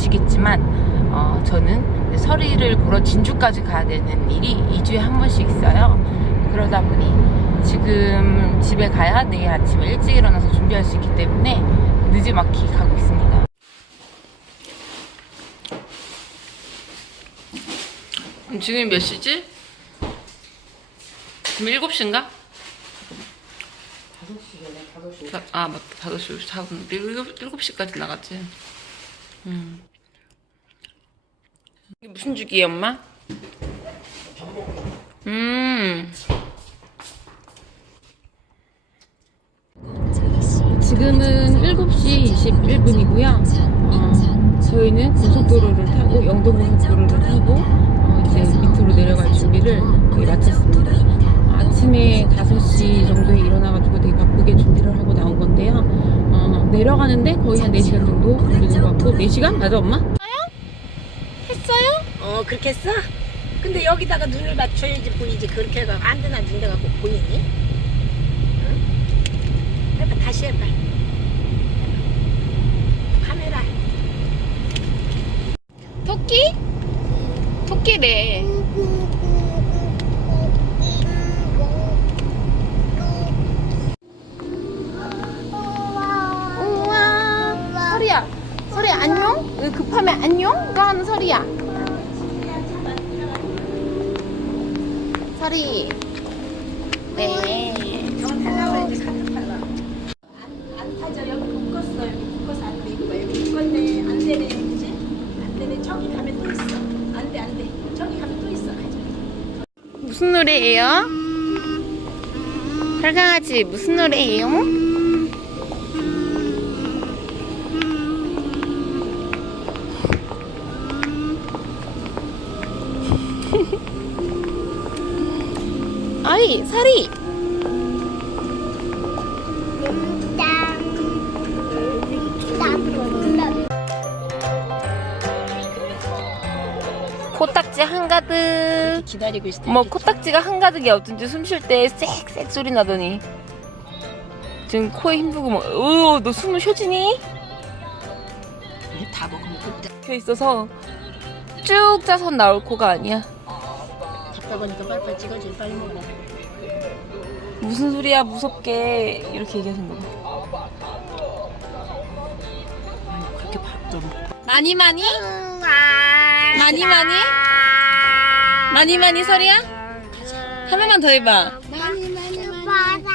아시겠지만 어, 저는 서리를 보러 진주까지 가야 되는 일이 2주에 한 번씩 있어요. 그러다 보니 지금 집에 가야 내일 아침에 일찍 일어나서 준비할 수 있기 때문에 늦지막히 가고 있습니다. 지금 몇 시지? 지금 7시인가? 5시에 아 맞다. 5시 4분. 7, 시까지 나갔지? 음. 이게 무슨 죽이에요 엄마? 음. 지금은 7시 21분이고요. 어, 저희는 고속도로를 타고 영동 고속도로를 타고 준비를 하고 나온 건데요. 어, 내려가는데 거의 한 4시간 정도 걸리는 것 같고 4시간? 맞아 엄마? 했어요? 어 그렇게 했어? 근데 여기다가 눈을 맞춰야지 보이지 그렇게 해가 안 되나 눈 데가 꼭 보이니? 응? 해봐 다시 해봐 카메라 토끼? 토끼래. 안돼 안돼 저기 가면 또 있어 가자 무슨 노래예요? 설강아지 무슨 노래예요? 아이 사리. 코딱지 한가득. 기다리고 있을 뭐 코딱지가 한가득이 어쩐지 숨 쉴 때 쌕쌕 소리 나더니. 지금 코에 힘주고 막 으, 너 숨을 쉬어지니? 다 먹으면 켜 있어서 쭉 짜서 나올 코가 아니야 답답하니까 빨리빨리 찍어줘 빨리 먹어. 무슨 소리야 무섭게. 이렇게 얘기하는 거야 아니 그렇게 바로 많이 많이? 많이 많이? 많이 많이 소리야? 한 번만 더 해봐. 바다